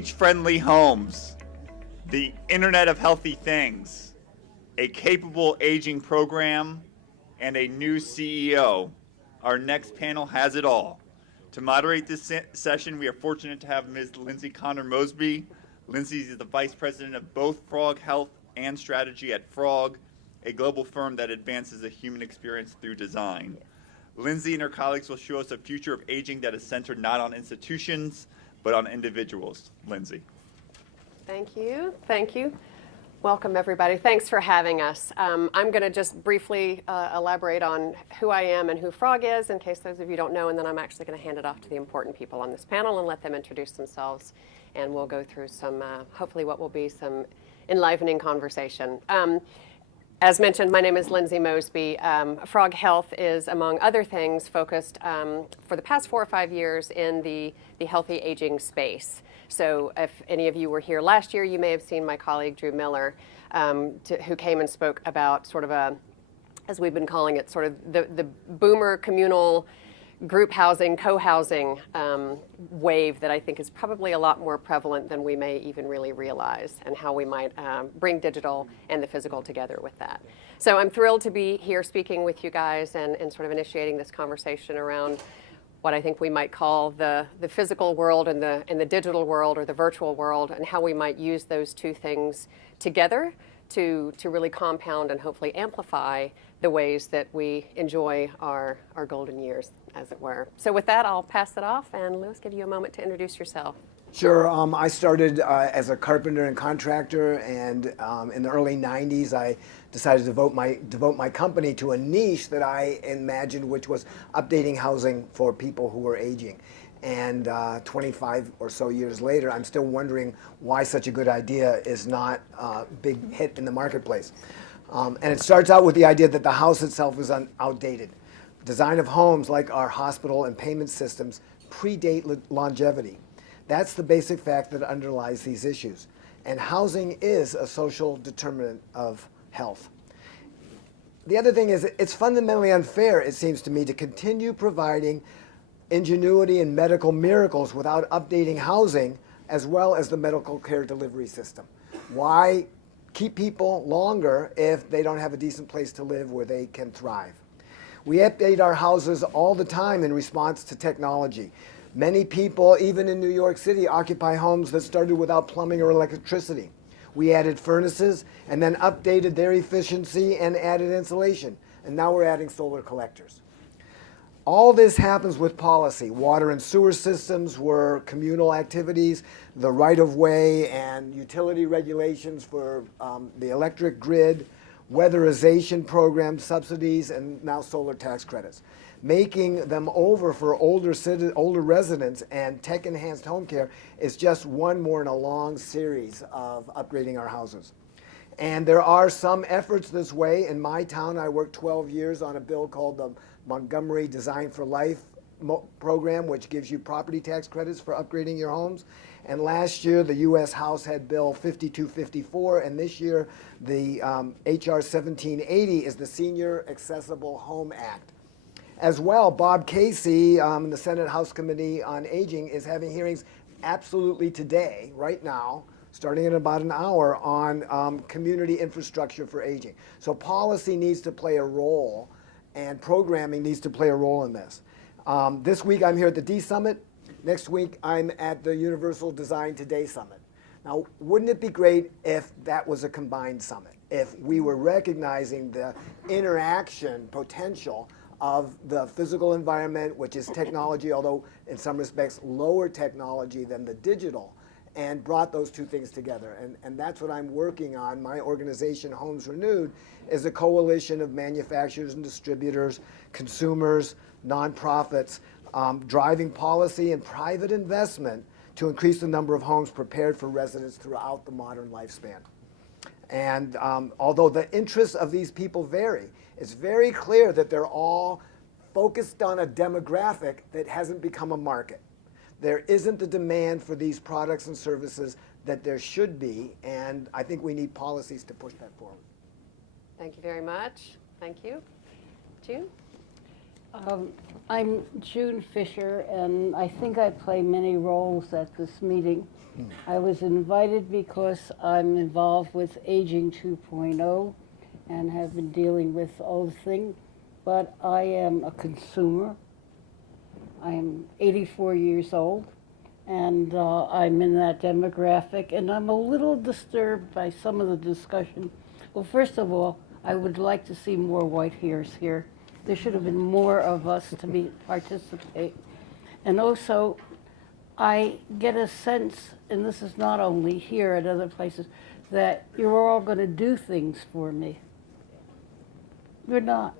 age-friendly homes, the Internet of Healthy Things, a capable aging program, and a new CEO. Our next panel has it all. To moderate this session, we are fortunate to have Ms. Lindsey Conner Mosby. Lindsey is the Vice President of both frogHealth and Strategy at Frog, a global firm that advances the human experience through design. Lindsey and her colleagues will show us a future of aging that is centered not on institutions, but on individuals. Lindsey. Thank you. Thank you. Welcome, everybody. Thanks for having us. I'm going to just briefly elaborate on who I am and who Frog is, in case those of you don't know, and then I'm actually going to hand it off to the important people on this panel and let them introduce themselves, and we'll go through some, hopefully what will be some enlivening conversation. As mentioned, my name is Lindsey Mosby. frogHealth is, among other things, focused for the past 4 or 5 years in the healthy aging space. So if any of you were here last year, you may have seen my colleague Drew Miller, who came and spoke about sort of a, as we've been calling it, sort of the boomer communal group housing, co-housing wave that I think is probably a lot more prevalent than we may even really realize, and how we might bring digital and the physical together with that. So I'm thrilled to be here speaking with you guys and sort of initiating this conversation around what I think we might call the physical world and the digital world, or the virtual world, and how we might use those two things together to really compound and hopefully amplify the ways that we enjoy our golden years, as it were. So with that, I'll pass it off, and Louis, give you a moment to introduce yourself. Sure. I started as a carpenter and contractor, and in the early 90s, I decided to devote my company to a niche that I imagined, which was updating housing for people who were aging. And 25 or so years later, I'm still wondering why such a good idea is not a big hit in the marketplace. And it starts out with the idea that the house itself is outdated. Design of homes, like our hospital and payment systems, predate longevity. That's the basic fact that underlies these issues. And housing is a social determinant of health. The other thing is, it's fundamentally unfair, it seems to me, to continue providing ingenuity and medical miracles without updating housing as well as the medical care delivery system. Why keep people longer if they don't have a decent place to live where they can thrive? We update our houses all the time in response to technology. Many people, even in New York City, occupy homes that started without plumbing or electricity. We added furnaces and then updated their efficiency and added insulation. And now we're adding solar collectors. All this happens with policy. Water and sewer systems were communal activities, the right-of-way and utility regulations for the electric grid, weatherization programs, subsidies, and now solar tax credits. Making them over for older residents and tech-enhanced home care is just one more in a long series of upgrading our houses. And there are some efforts this way. In my town, I worked 12 years on a bill called the Montgomery Design for Life program, which gives you property tax credits for upgrading your homes. And last year, the U.S. House had Bill 5254, and this year, the H.R. 1780 is the Senior Accessible Home Act. As well, Bob Casey, in the Senate House Committee on Aging, is having hearings absolutely today, right now, starting in about an hour, on community infrastructure for aging. So policy needs to play a role, and programming needs to play a role in this. This week I'm here at the D Summit. Next week I'm at the Universal Design Today Summit. Now, wouldn't it be great if that was a combined summit? If we were recognizing the interaction potential of the physical environment, which is technology, although in some respects lower technology than the digital, and brought those two things together. And that's what I'm working on. My organization, HomesRenewed, is a coalition of manufacturers and distributors, consumers, nonprofits, driving policy and private investment to increase the number of homes prepared for residents throughout the modern lifespan. And although the interests of these people vary, it's very clear that they're all focused on a demographic that hasn't become a market. There isn't the demand for these products and services that there should be, and I think we need policies to push that forward. Thank you very much. Thank you. June? I'm June Fisher, and I think I play many roles at this meeting. I was invited because I'm involved with Aging 2.0 and have been dealing with all the things, but I am a consumer. I am 84 years old, and I'm in that demographic, and I'm a little disturbed by some of the discussion. Well, first of all, I would like to see more white hairs here. There should have been more of us to participate. And also, I get a sense, and this is not only here at other places, that you're all going to do things for me. We're not.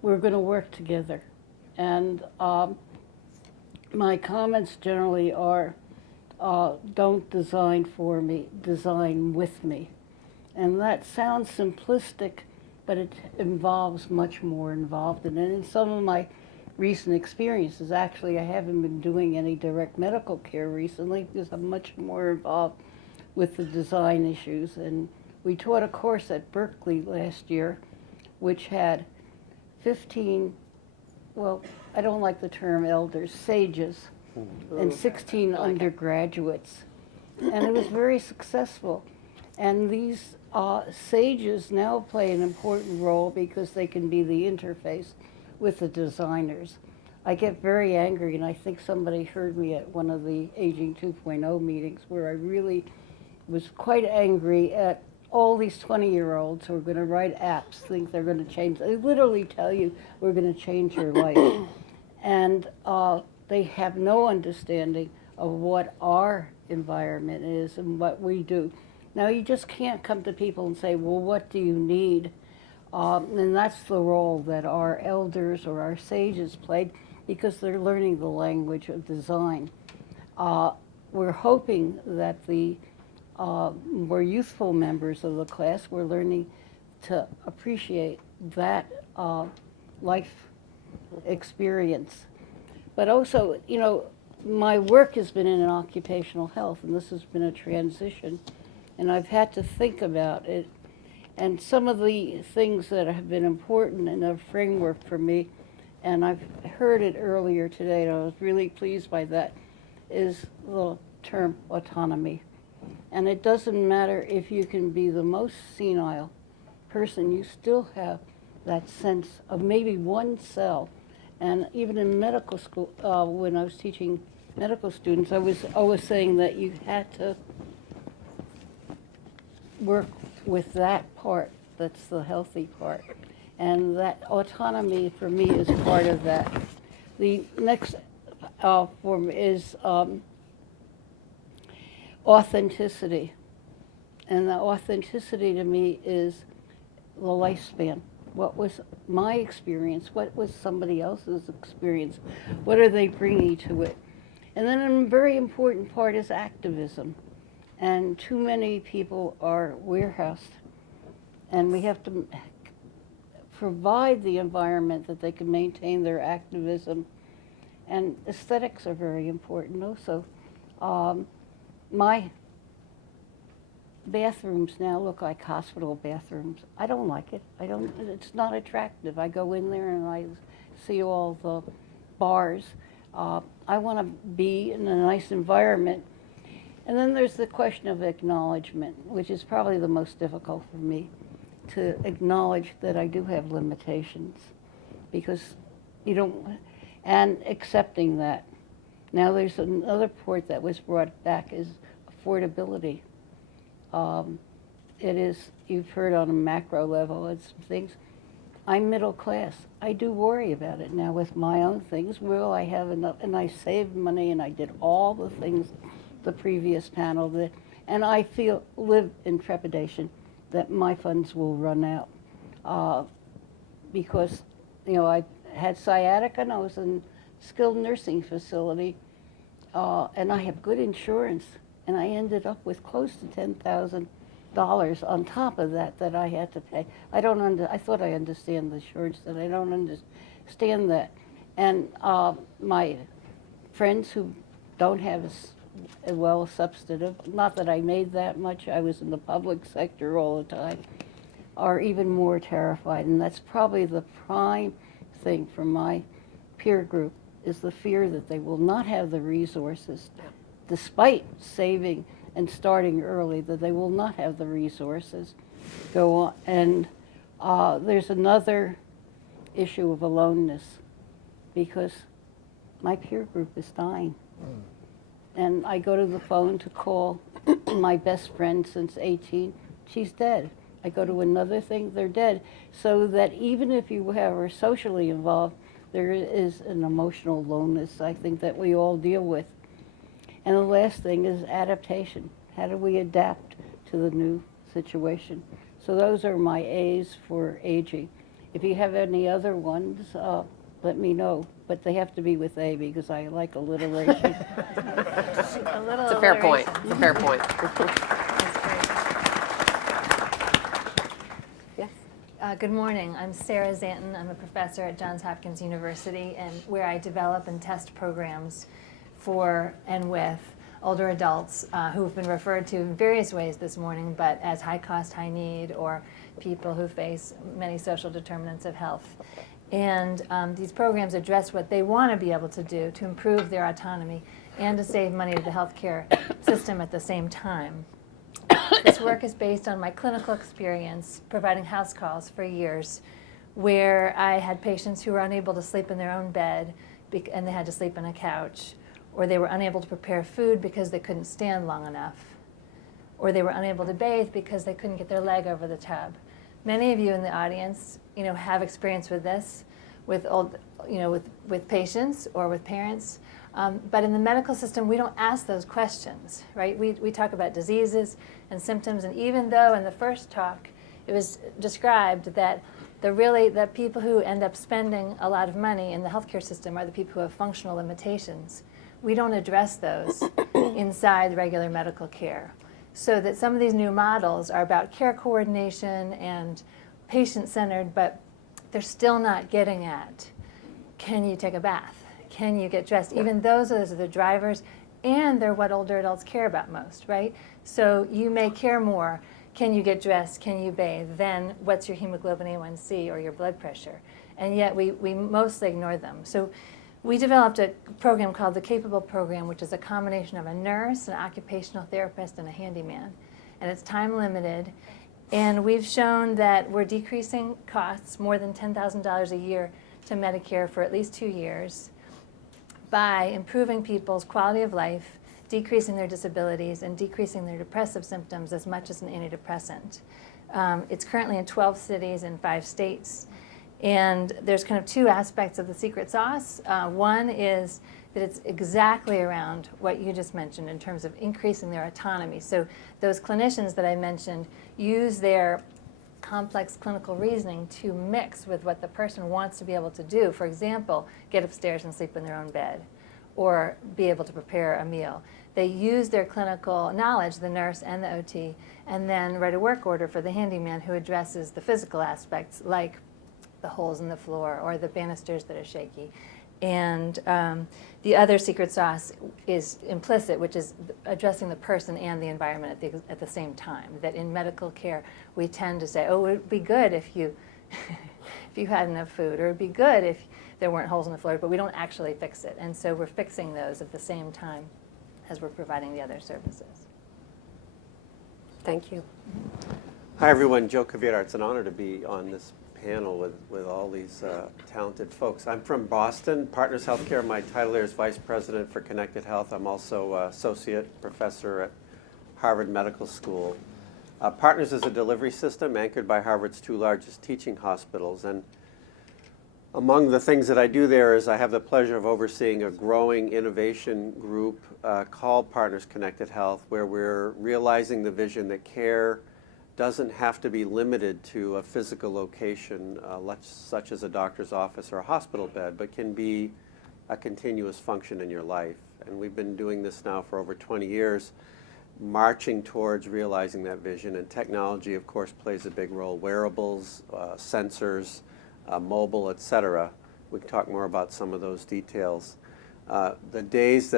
We're going to work together. And my comments generally are, don't design for me, design with me. And that sounds simplistic, but it involves much more involved in it. And some of my recent experiences, actually, I haven't been doing any direct medical care recently because I'm much more involved with the design issues. And we taught a course at Berkeley last year, which had 15, well, I don't like the term elders, sages, and 16 undergraduates. And it was very successful. And these sages now play an important role because they can be the interface with the designers. I get very angry, and I think somebody heard me at one of the Aging 2.0 meetings where I really was quite angry at all these 20-year-olds who are going to write apps, think they're going to change. They literally tell you, we're going to change your life. And they have no understanding of what our environment is and what we do. Now, you just can't come to people and say, well, what do you need? And that's the role that our elders or our sages played because they're learning the language of design. We're hoping that the more youthful members of the class were learning to appreciate that life experience. But also, you know, my work has been in occupational health, and this has been a transition, and I've had to think about it. And some of the things that have been important in a framework for me, and I've heard it earlier today, and I was really pleased by that, is the term autonomy. And it doesn't matter if you can be the most senile person, you still have that sense of maybe one cell. And even in medical school, when I was teaching medical students, I was always saying that you had to work with that part, that's the healthy part. And that autonomy for me is part of that. The next form is authenticity. And the authenticity to me is the lifespan. What was my experience? What was somebody else's experience? What are they bringing to it? And then a very important part is activism. And too many people are warehoused. And we have to provide the environment that they can maintain their activism. And aesthetics are very important also. My bathrooms now look like hospital bathrooms. I don't like it. It's not attractive. I go in there and I see all the bars. I want to be in a nice environment. And then there's the question of acknowledgement, which is probably the most difficult for me, to acknowledge that I do have limitations, because you don't, and accepting that. Now there's another part that was brought back is affordability. It is, you've heard on a macro level, it's things. I'm middle class. I do worry about it now with my own things. Will I have enough? And I saved money and I did all the things the previous panel did. And I live in trepidation that my funds will run out. Because, you know, I had sciatica and I was in skilled nursing facility and I have good insurance. And I ended up with close to $10,000 on top of that I had to pay. I thought I understand the insurance, that I don't understand that. And my friends who don't have as well a substantive, not that I made that much, I was in the public sector all the time, are even more terrified. And that's probably the prime thing for my peer group, is the fear that they will not have the resources despite saving and starting early, that they will not have the resources go on. And there's another issue of aloneness, because my peer group is dying. And I go to the phone to call my best friend since 18, she's dead. I go to another thing, they're dead. So that even if you are socially involved, there is an emotional aloneness, I think, that we all deal with. And the last thing is adaptation. How do we adapt to the new situation? So those are my A's for aging. If you have any other ones, let me know. But they have to be with A, because I like alliteration. It's a fair point. It's a fair point. Yes. Good morning. I'm Sarah Szanton. I'm a professor at Johns Hopkins University, and where I develop and test programs for and with older adults who have been referred to in various ways this morning, but as high cost, high need, or people who face many social determinants of health. And these programs address what they want to be able to do to improve their autonomy and to save money to the healthcare system at the same time. This work is based on my clinical experience providing house calls for years, where I had patients who were unable to sleep in their own bed and they had to sleep on a couch, or they were unable to prepare food because they couldn't stand long enough, or they were unable to bathe because they couldn't get their leg over the tub. Many of you in the audience, have experience with this, with with patients or with parents. But in the medical system, we don't ask those questions, right? We talk about diseases and symptoms, and even though in the first talk it was described that the people who end up spending a lot of money in the healthcare system are the people who have functional limitations, we don't address those inside regular medical care. So that some of these new models are about care coordination and patient-centered, but they're still not getting at, can you take a bath? Can you get dressed? Even those are the drivers, and they're what older adults care about most, right? So you may care more, can you get dressed, can you bathe, than what's your hemoglobin A1C or your blood pressure. And yet we mostly ignore them. So we developed a program called the Capable Program, which is a combination of a nurse, an occupational therapist, and a handyman. And it's time limited. And we've shown that we're decreasing costs more than $10,000 a year to Medicare for at least 2 years by improving people's quality of life, decreasing their disabilities, and decreasing their depressive symptoms as much as an antidepressant. It's currently in 12 cities in 5 states. And there's kind of 2 aspects of the secret sauce. One is that it's exactly around what you just mentioned in terms of increasing their autonomy. So those clinicians that I mentioned use their complex clinical reasoning to mix with what the person wants to be able to do. For example, get upstairs and sleep in their own bed, or be able to prepare a meal. They use their clinical knowledge, the nurse and the OT, and then write a work order for the handyman who addresses the physical aspects, like the holes in the floor or the banisters that are shaky. And the other secret sauce is implicit, which is addressing the person and the environment at the same time. That in medical care, we tend to say, oh, it would be good if you if you had enough food, or it would be good if there weren't holes in the floor, but we don't actually fix it. And so we're fixing those at the same time as we're providing the other services. Thank you. Hi, everyone. Joe Kvedar. It's an honor to be on this panel with all these talented folks. I'm from Boston, Partners Healthcare. My title here is Vice President for Connected Health. I'm also Associate Professor at Harvard Medical School. Partners is a delivery system anchored by Harvard's 2 largest teaching hospitals. And among the things that I do there is I have the pleasure of overseeing a growing innovation group called Partners Connected Health, where we're realizing the vision that care doesn't have to be limited to a physical location such as a doctor's office or a hospital bed, but can be a continuous function in your life. And we've been doing this now for over 20 years, marching towards realizing that vision. And technology, of course, plays a big role. Wearables, sensors, mobile, et cetera. We can talk more about some of those details. The days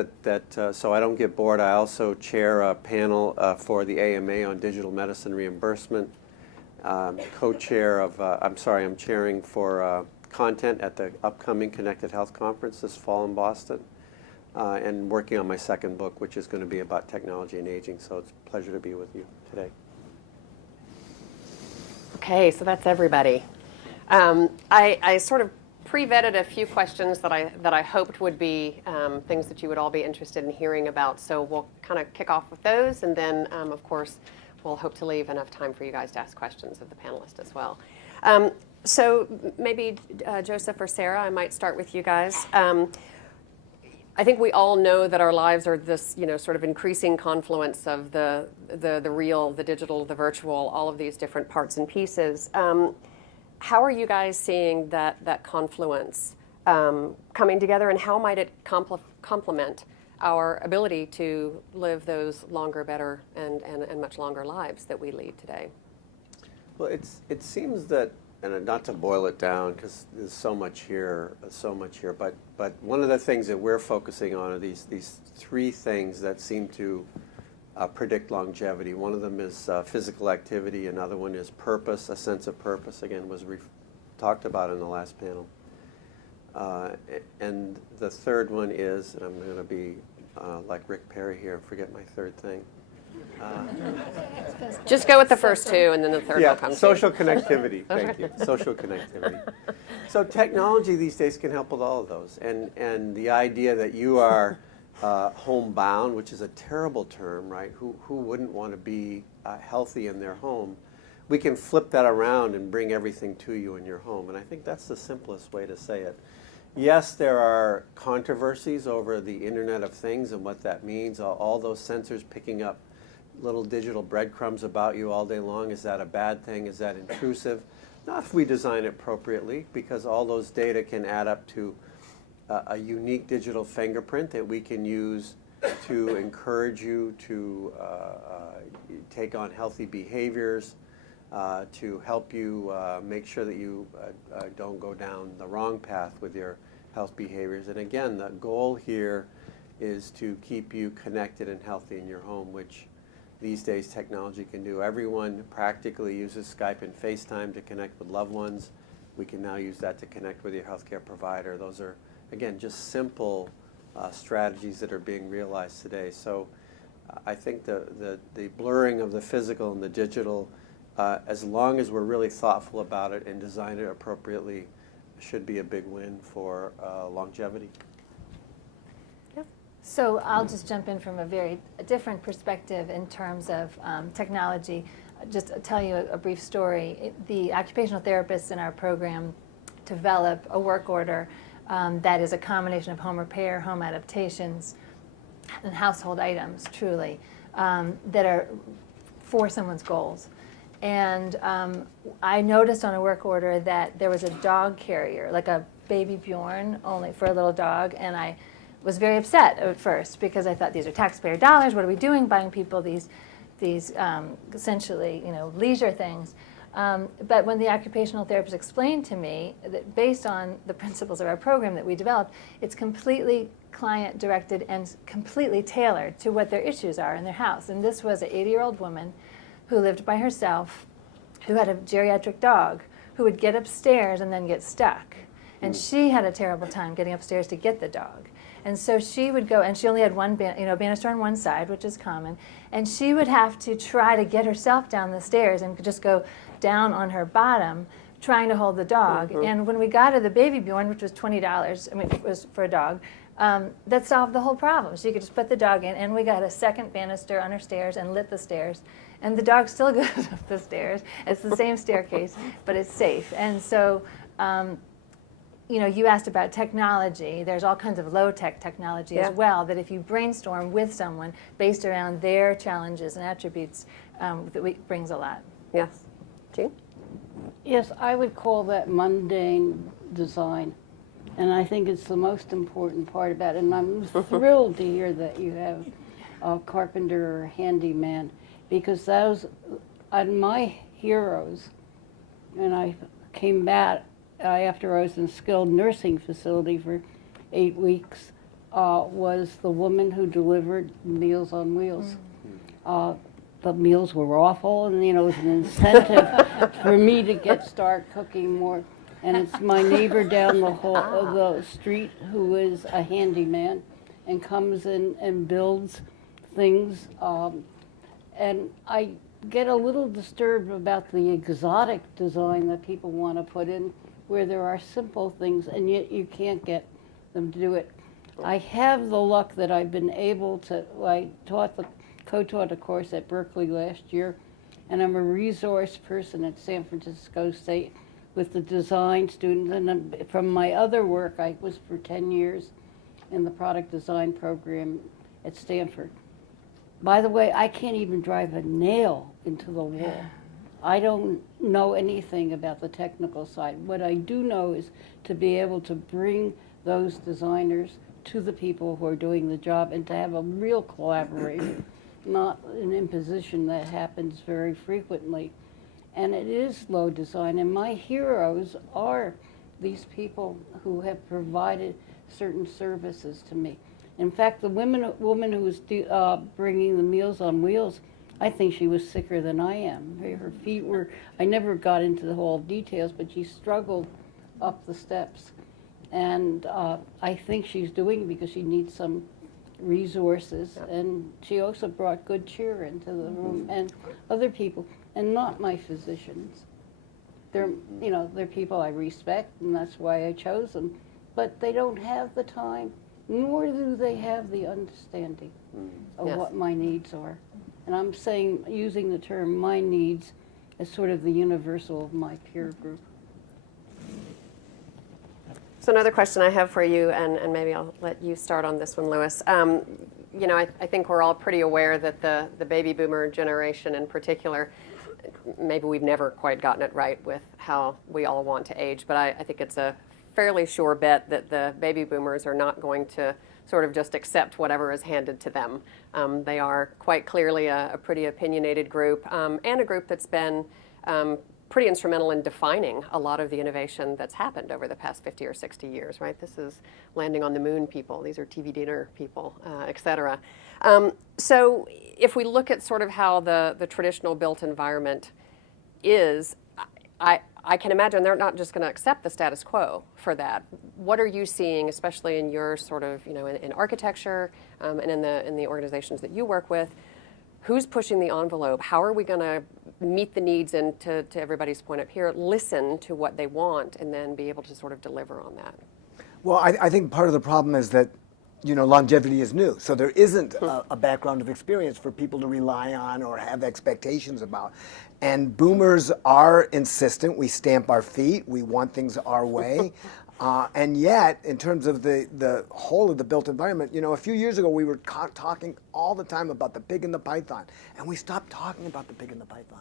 so I don't get bored, I also chair a panel for the AMA on digital medicine reimbursement. Co-chair of, I'm chairing for content at the upcoming Connected Health Conference this fall in Boston. and working on my second book, which is going to be about technology and aging. So it's a pleasure to be with you today. Okay, so that's everybody. I sort of pre-vetted a few questions that I hoped would be things that you would all be interested in hearing about. So we'll kind of kick off with those, and then of course we'll hope to leave enough time for you guys to ask questions of the panelists as well. So maybe Joseph or Sarah, I might start with you guys. I think we all know that our lives are this, sort of increasing confluence of the real, the digital, the virtual, all of these different parts and pieces. How are you guys seeing that confluence coming together, and how might it complement our ability to live those longer, better, and much longer lives that we lead today? Well, it seems that, and not to boil it down because there's so much here, but one of the things that we're focusing on are these three things that seem to predict longevity. One of them is physical activity. Another one is purpose, a sense of purpose. Again, was talked about in the last panel. And the third one is, and I'm going to be like Rick Perry here and forget my third thing. Just go with the first two, and then the third will come. Social connectivity. Thank you. Social connectivity. So technology these days can help with all of those. And the idea that you are homebound, which is a terrible term, right? Who wouldn't want to be healthy in their home? We can flip that around and bring everything to you in your home. And I think that's the simplest way to say it. Yes, there are controversies over the Internet of Things and what that means. All those sensors picking up little digital breadcrumbs about you all day long. Is that a bad thing? Is that intrusive? Not if we design it appropriately, because all those data can add up to a unique digital fingerprint that we can use to encourage you to take on healthy behaviors, to help you make sure that you don't go down the wrong path with your health behaviors. And again, the goal here is to keep you connected and healthy in your home, which these days technology can do. Everyone practically uses Skype and FaceTime to connect with loved ones. We can now use that to connect with your healthcare provider. Those are, again, just simple strategies that are being realized today. So I think the blurring of the physical and the digital, as long as we're really thoughtful about it and design it appropriately, should be a big win for longevity. So I'll just jump in from a very different perspective in terms of technology. Just tell you a brief story. The occupational therapists in our program develop a work order that is a combination of home repair, home adaptations, and household items, truly, that are for someone's goals. And I noticed on a work order that there was a dog carrier, like a baby Bjorn, only for a little dog, and I was very upset at first because I thought, these are taxpayer dollars. What are we doing, buying people these essentially, leisure things? But when the occupational therapist explained to me that based on the principles of our program that we developed, it's completely client-directed and completely tailored to what their issues are in their house. And this was an 80-year-old woman who lived by herself, who had a geriatric dog, who would get upstairs and then get stuck. And she had a terrible time getting upstairs to get the dog. And so she would go, and she only had one banister on one side, which is common, and she would have to try to get herself down the stairs and just go down on her bottom, trying to hold the dog. And when we got her the baby Bjorn, which was $20, it was for a dog, that solved the whole problem. She could just put the dog in, and we got a second banister on her stairs and lit the stairs. And the dog still goes up the stairs. It's the same staircase, but it's safe. And so, you asked about technology. There's all kinds of low-tech technology as well that if you brainstorm with someone based around their challenges and attributes, that brings a lot. Yes. Jean? Yes, I would call that mundane design. And I think it's the most important part about it. And I'm thrilled to hear that you have a carpenter or handyman, because those are my heroes. And I came back after I was in a skilled nursing facility for 8 weeks, was the woman who delivered Meals on Wheels. The meals were awful, and it was an incentive for me to start cooking more. And it's my neighbor down the street who is a handyman, and comes in and builds things. And I get a little disturbed about the exotic design that people want to put in, where there are simple things and yet you can't get them to do it. I have the luck that I've been able to, I co-taught a course at Berkeley last year, and I'm a resource person at San Francisco State with the design students. And from my other work, I was for 10 years in the product design program at Stanford. By the way, I can't even drive a nail into the wall. I don't know anything about the technical side. What I do know is to be able to bring those designers to the people who are doing the job and to have a real collaboration, not an imposition that happens very frequently. And it is low design, and my heroes are these people who have provided certain services to me. In fact, the woman who was bringing the Meals on Wheels, I think she was sicker than I am. Her feet were, I never got into the whole details, but she struggled up the steps. And I think she's doing it because she needs some resources. And she also brought good cheer into the room, and other people, and not my physicians. They're people I respect, and that's why I chose them. But they don't have the time, nor do they have the understanding of what my needs are. And I'm saying, using the term my needs as sort of the universal of my peer group. So another question I have for you, and maybe I'll let you start on this one, Louis. I think we're all pretty aware that the baby boomer generation in particular, maybe we've never quite gotten it right with how we all want to age, but I think it's a fairly sure bet that the baby boomers are not going to sort of just accept whatever is handed to them. They are quite clearly a pretty opinionated group, and a group that's been pretty instrumental in defining a lot of the innovation that's happened over the past 50 or 60 years, right? This is landing on the moon people, these are TV dinner people, et cetera. So if we look at sort of how the traditional built environment is, I can imagine they're not just going to accept the status quo for that. What are you seeing, especially in your sort of, in architecture and in the organizations that you work with? Who's pushing the envelope? How are we going to meet the needs and, to everybody's point up here, listen to what they want and then be able to sort of deliver on that? Well, I think part of the problem is that, longevity is new. So there isn't a background of experience for people to rely on or have expectations about. And boomers are insistent. We stamp our feet. We want things our way. And yet, in terms of the whole of the built environment, a few years ago we were talking all the time about the pig and the python. And we stopped talking about the pig and the python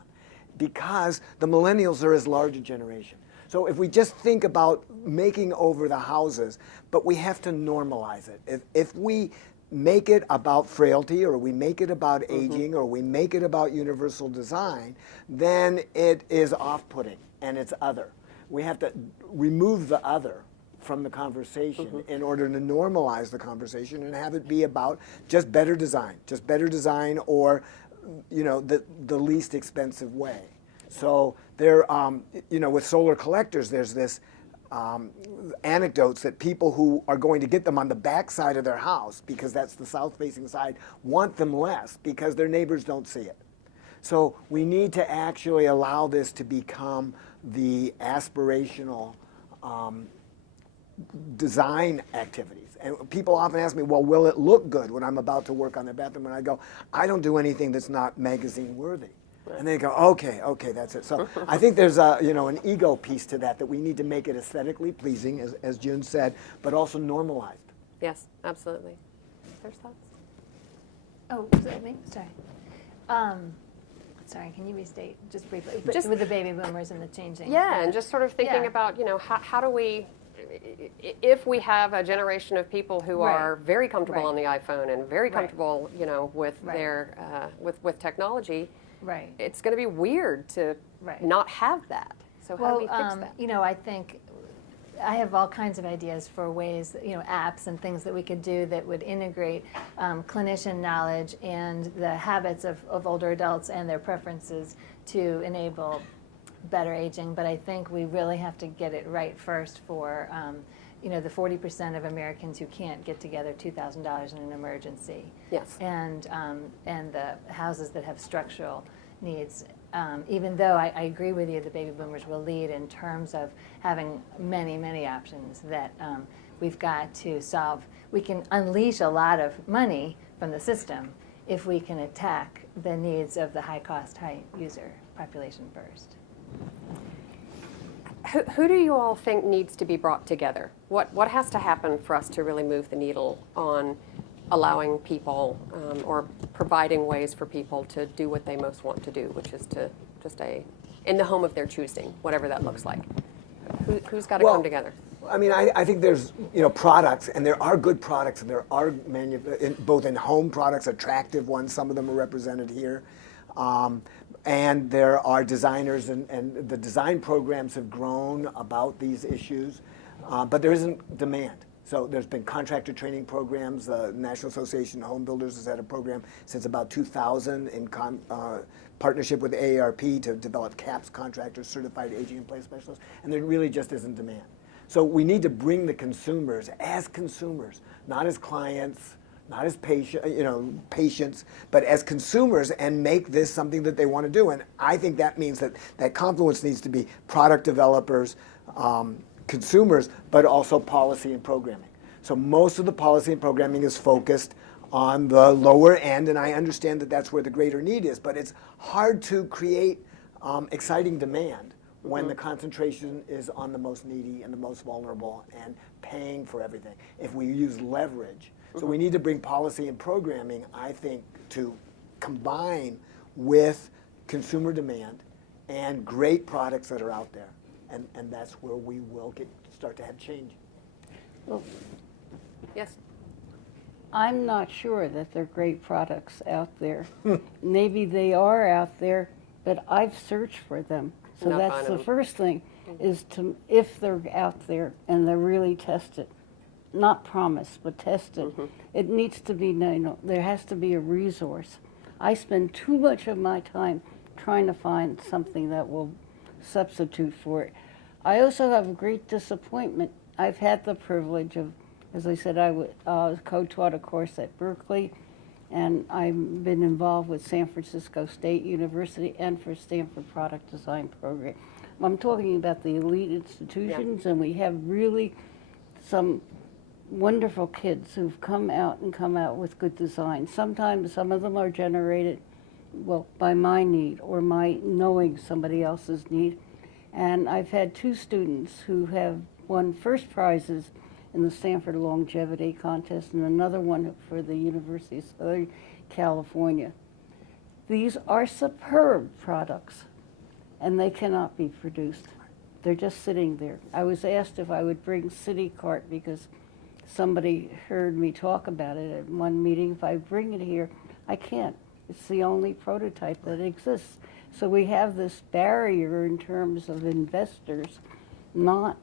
because the millennials are as large a generation. So if we just think about making over the houses, but we have to normalize it. If we make it about frailty, or we make it about aging, or we make it about universal design, then it is off-putting and it's other. We have to remove the other from the conversation in order to normalize the conversation and have it be about just better design, or the least expensive way. So there, with solar collectors, there's this anecdotes that people who are going to get them on the back side of their house, because that's the south-facing side, want them less because their neighbors don't see it. So we need to actually allow this to become the aspirational design activities. And people often ask me, well, will it look good when I'm about to work on their bathroom? And I go, I don't do anything that's not magazine worthy. And they go, okay, that's it. So I think there's an ego piece to that we need to make it aesthetically pleasing, as June said, but also normalized. Yes, absolutely. There's thoughts? Oh, is that me? Sorry. Sorry, can you restate just briefly? But just with the baby boomers and the changing. Yeah, and just sort of thinking about, how do we, if we have a generation of people who are very comfortable on the iPhone and very comfortable, with their with technology, it's going to be weird to not have that. So how do we fix that? I think I have all kinds of ideas for ways, apps and things that we could do that would integrate clinician knowledge and the habits of older adults and their preferences to enable better aging. But I think we really have to get it right first for the 40% of Americans who can't get together $2,000 in an emergency. Yes. And the houses that have structural needs. Even though I agree with you, the baby boomers will lead in terms of having many, many options that we've got to solve. We can unleash a lot of money from the system if we can attack the needs of the high-cost, high-user population first. Who do you all think needs to be brought together? What has to happen for us to really move the needle on allowing people or providing ways for people to do what they most want to do, which is to stay in the home of their choosing, whatever that looks like? Who's got to come together? I mean, I think there's products, and there are good products, and there are both in home products, attractive ones. Some of them are represented here, and there are designers, and the design programs have grown about these issues, but there isn't demand. So there's been contractor training programs. The National Association of Home Builders has had a program since about 2000 in partnership with AARP to develop CAPS, contractors, certified aging in place specialists, and there really just isn't demand. So we need to bring the consumers, not as clients, not as patients, but as consumers, and make this something that they want to do. And I think that means that confluence needs to be product developers, consumers, but also policy and programming. So most of the policy and programming is focused on the lower end, and I understand that that's where the greater need is, but it's hard to create exciting demand when the concentration is on the most needy and the most vulnerable and paying for everything. If we use leverage. So we need to bring policy and programming, I think, to combine with consumer demand and great products that are out there. And that's where we will start to have change. Well, yes. I'm not sure that they're great products out there. Maybe they are out there, but I've searched for them. So Not that's finding the them. first thing, is to, if they're out there and they're really tested, not promised, but tested, it needs to be, there has to be a resource. I spend too much of my time trying to find something that will substitute for it. I also have a great disappointment. I've had the privilege of, as I said, I co-taught a course at Berkeley, and I've been involved with San Francisco State University and for Stanford Product Design Program. I'm talking about the elite institutions, and we have really some wonderful kids who've come out with good design. Sometimes some of them are generated, well, by my need or my knowing somebody else's need. And I've had 2 students who have won first prizes in the Stanford Longevity Contest and another one for the University of Southern California. These are superb products, and they cannot be produced. They're just sitting there. I was asked if I would bring City Cart because somebody heard me talk about it at one meeting. If I bring it here, I can't. It's the only prototype that exists. So we have this barrier in terms of investors not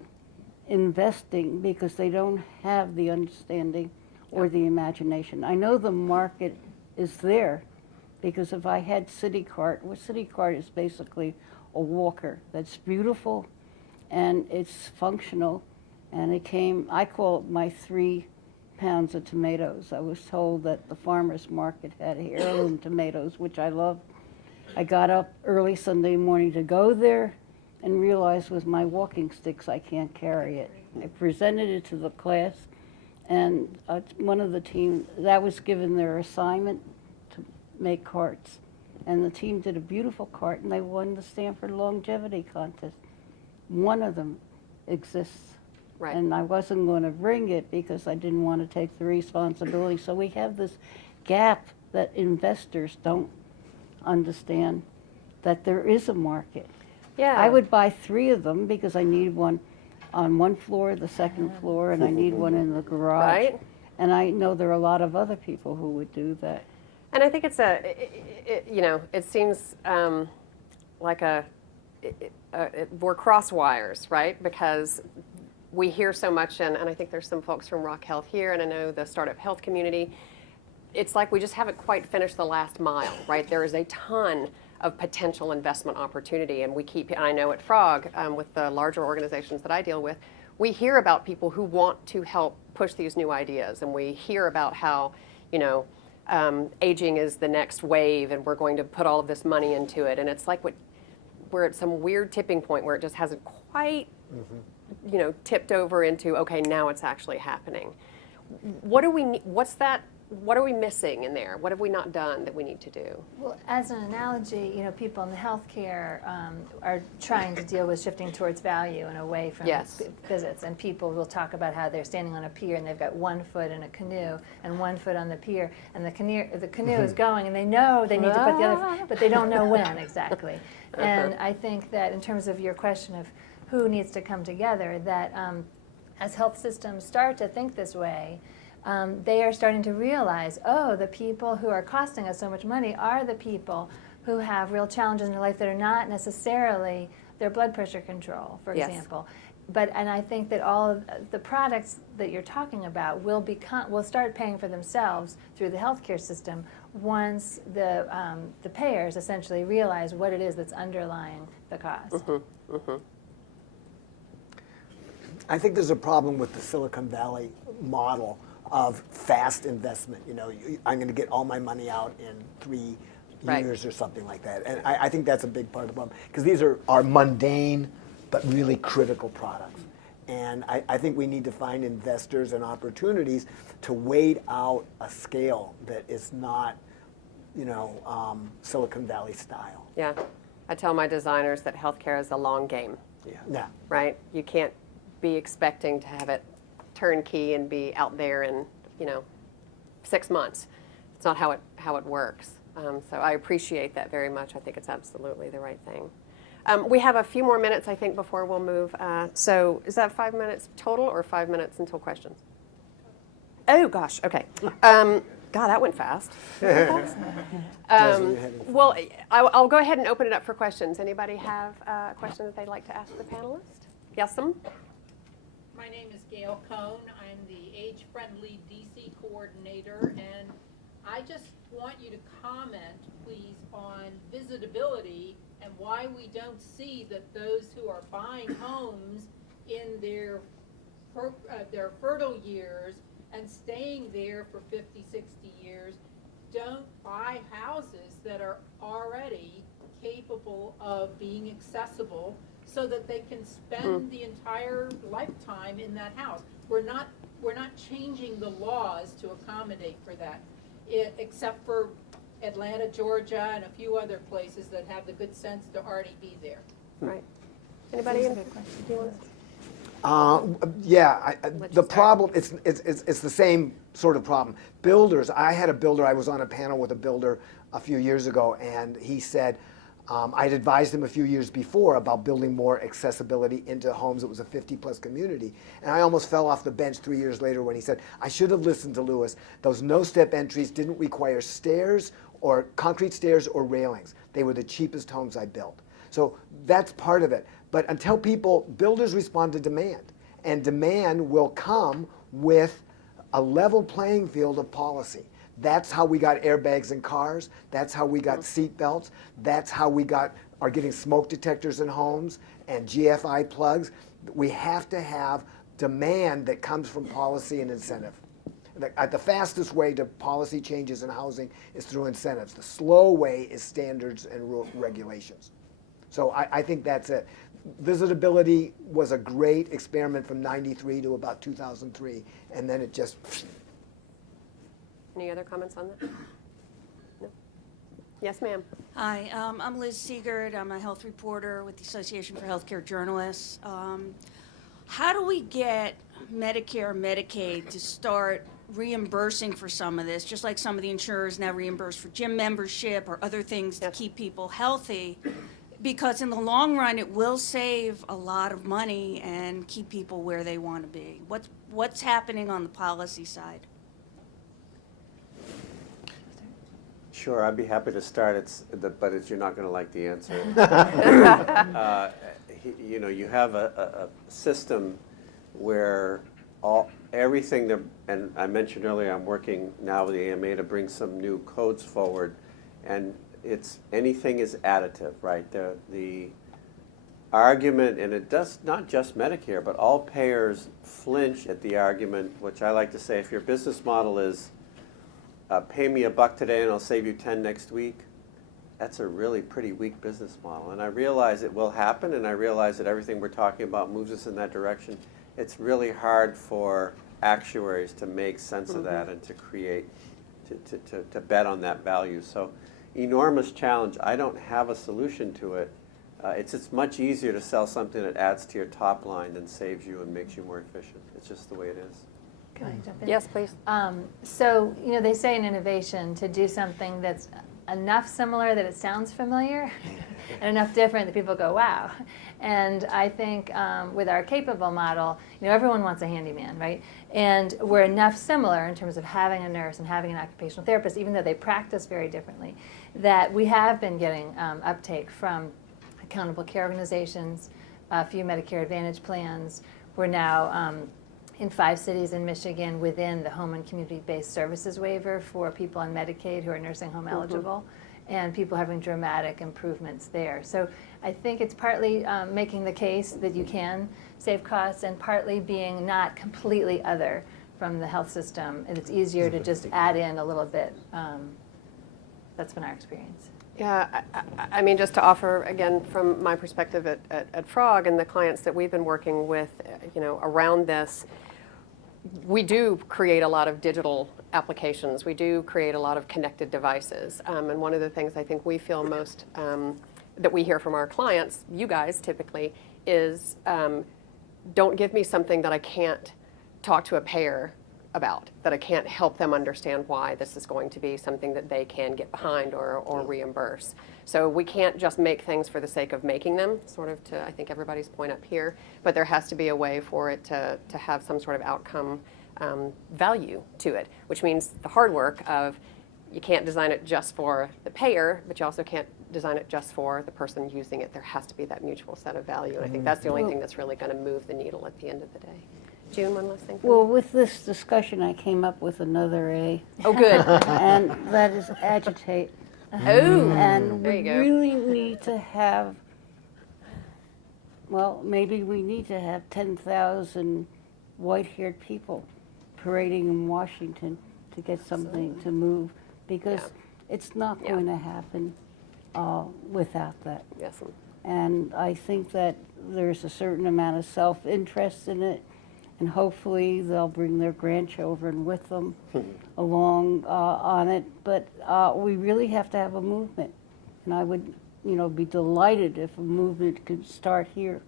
investing because they don't have the understanding or the imagination. I know the market is there because if I had City Cart, well, City Cart is basically a walker that's beautiful and it's functional, and it came, I call it my 3 pounds of tomatoes. I was told that the farmer's market had heirloom tomatoes, which I love. I got up early Sunday morning to go there and realized with my walking sticks I can't carry it. I presented it to the class, and one of the team, that was given their assignment to make carts. And the team did a beautiful cart, and they won the Stanford Longevity Contest. One of them exists. Right. And I wasn't going to bring it because I didn't want to take the responsibility. So we have this gap that investors don't understand, that there is a market. Yeah. I would buy 3 of them because I need one on one floor, the second floor, and I need one in the garage. Right. And I know there are a lot of other people who would do that. And I think it's it seems like we're cross wires, right? Because we hear so much, and I think there's some folks from RockHealth here, and I know the startup health community. It's like we just haven't quite finished the last mile, right? There is a ton of potential investment opportunity, and we keep, and I know at Frog, with the larger organizations that I deal with, we hear about people who want to help push these new ideas, and we hear about how, aging is the next wave, and we're going to put all of this money into it. And it's like we're at some weird tipping point where it just hasn't quite, tipped over into, okay, now it's actually happening. What are we missing in there? What have we not done that we need to do? Well, as an analogy, people in the healthcare are trying to deal with shifting towards value and away from Yes. visits. And people will talk about how they're standing on a pier and they've got 1 foot in a canoe and 1 foot on the pier, and the canoe is going, and they know they need to put the other foot, but they don't know when exactly. And I think that in terms of your question of who needs to come together, that as health systems start to think this way, they are starting to realize, the people who are costing us so much money are the people who have real challenges in their life that are not necessarily their blood pressure control, for Yes. example. And I think that all of the products that you're talking about will start paying for themselves through the healthcare system once the payers essentially realize what it is that's underlying the cost. I think there's a problem with the Silicon Valley model of fast investment. I'm going to get all my money out in 3 Right. years or something like that. And I think that's a big part of the problem, because these are mundane but really critical products. And I think we need to find investors and opportunities to wait out a scale that is not, Silicon Valley style. Yeah. I tell my designers that healthcare is a long game, Yeah. right? You can't be expecting to have it turnkey and be out there in 6 months. It's not how it works. So I appreciate that very much. I think it's absolutely the right thing. We have a few more minutes, I think, before we'll move. So is that 5 minutes total or 5 minutes until questions? Oh gosh. Okay. God, that went fast. Well, I'll go ahead and open it up for questions. Anybody have a question that they'd like to ask the panelists? Yes, My name is Gail Cohn. I'm the age-friendly DC coordinator, and I just want you to comment, please, on visitability and why we don't see that those who are buying homes in their fertile years and staying there for 50, 60 years don't buy houses that are already capable of being accessible so that they can spend the entire lifetime in that house. We're not changing the laws to accommodate for that, except for Atlanta, Georgia, and a few other places that have the good sense to already be there. Right. Anybody? Do you want to? The problem, it's the same sort of problem. Builders, I had a builder, I was on a panel with a builder a few years ago, and he said, I'd advised him a few years before about building more accessibility into homes. It was a 50-plus community. And I almost fell off the bench 3 years later when he said, I should have listened to Lewis. Those no-step entries didn't require stairs or concrete stairs or railings. They were the cheapest homes I built. So that's part of it. But until builders respond to demand. And demand will come with a level playing field of policy. That's how we got airbags in cars. That's how we got seat belts. That's how we are getting smoke detectors in homes and GFI plugs. We have to have demand that comes from policy and incentive. The fastest way to policy changes in housing is through incentives. The slow way is standards and regulations. So I think that's it. Visitability was a great experiment from '93 to about 2003, and then it just... Any other comments on that? No? Yes, ma'am. Hi, I'm Liz Siegert. I'm a health reporter with the Association for Healthcare Journalists. How do we get Medicare, Medicaid to start reimbursing for some of this, just like some of the insurers now reimburse for gym membership or other things to keep people healthy? Because in the long run, it will save a lot of money and keep people where they want to be. What's happening on the policy side? Sure, I'd be happy to start, but you're not going to like the answer. You have a system where everything that, and I mentioned earlier, I'm working now with the AMA to bring some new codes forward, and anything is additive, right? The argument, and it does not just Medicare, but all payers flinch at the argument, which I like to say, if your business model is pay me $1 today and I'll save you 10 next week, that's a really pretty weak business model. And I realize it will happen, and I realize that everything we're talking about moves us in that direction. It's really hard for actuaries to make sense of that and to create, to bet on that value. So enormous challenge. I don't have a solution to it. It's much easier to sell something that adds to your top line than saves you and makes you more efficient. It's just the way it is. Can I jump in? Yes, please. So, they say in innovation to do something that's enough similar that it sounds familiar and enough different that people go, wow. And I think with our capable model, everyone wants a handyman, right? And we're enough similar in terms of having a nurse and having an occupational therapist, even though they practice very differently, that we have been getting uptake from accountable care organizations, a few Medicare Advantage plans. We're now in 5 cities in Michigan within the home and community-based services waiver for people on Medicaid who are nursing home eligible, and people having dramatic improvements there. So I think it's partly making the case that you can save costs, and partly being not completely other from the health system, and it's easier to just add in a little bit. That's been our experience. Yeah, I mean, just to offer, again, from my perspective at Frog and the clients that we've been working with, around this, we do create a lot of digital applications. We do create a lot of connected devices. And one of the things I think we feel most, that we hear from our clients, you guys typically, is don't give me something that I can't talk to a payer about, that I can't help them understand why this is going to be something that they can get behind or reimburse. So we can't just make things for the sake of making them, sort of to, I think, everybody's point up here, but there has to be a way for it to have some sort of outcome value to it, which means the hard work of you can't design it just for the payer, but you also can't design it just for the person using it. There has to be that mutual set of value, and I think that's the only thing that's really going to move the needle at the end of the day. June, one last thing. Well, with this discussion, I came up with another A. Oh, good. And that is agitate. Oh, And there we you go. really need to have, well, maybe we need to have 10,000 white-haired people parading in Washington to get something to move, because it's not going to happen without that. Yes. And I think that there's a certain amount of self-interest in it, and hopefully they'll bring their grandchildren with them along on it. But we really have to have a movement, and I would, be delighted if a movement could start here,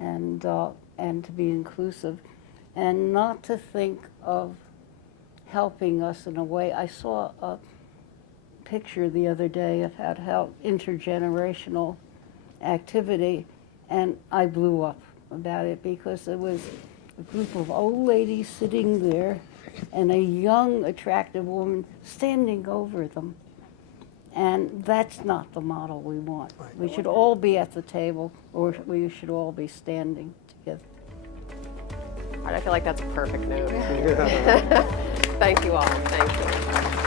and to be inclusive, and not to think of helping us in a way. I saw a picture the other day of how intergenerational activity, and I blew up about it, because it was a group of old ladies sitting there and a young, attractive woman standing over them. And that's not the model we want. We should all be at the table, or we should all be standing together. All right, I feel like that's a perfect note. Thank you all. Thank you.